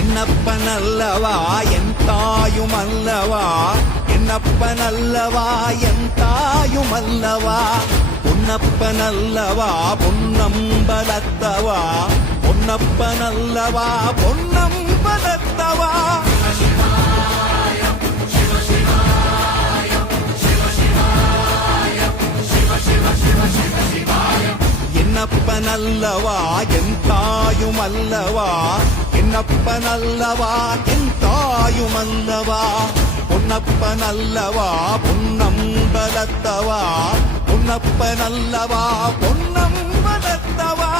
என்னப்பனல்லவா என் தாயுமல்லவா, என்னப்பனல்லவா என் தாயுமல்லவா, பொன்னப்பனல்லவா பொன்னம்பலத்தவா, பொன்னப்பனல்லவா பொன்னம்பலத்தவா. என்னப்பனல்லவா என் தாயுமல்லவா, என்னப்பனல்லவா என் தாயுமல்லவா, பொன்னப்பனல்லவா பொன்னம்பலத்தவா, பொன்னப்பனல்லவா பொன்னம்பலத்தவா.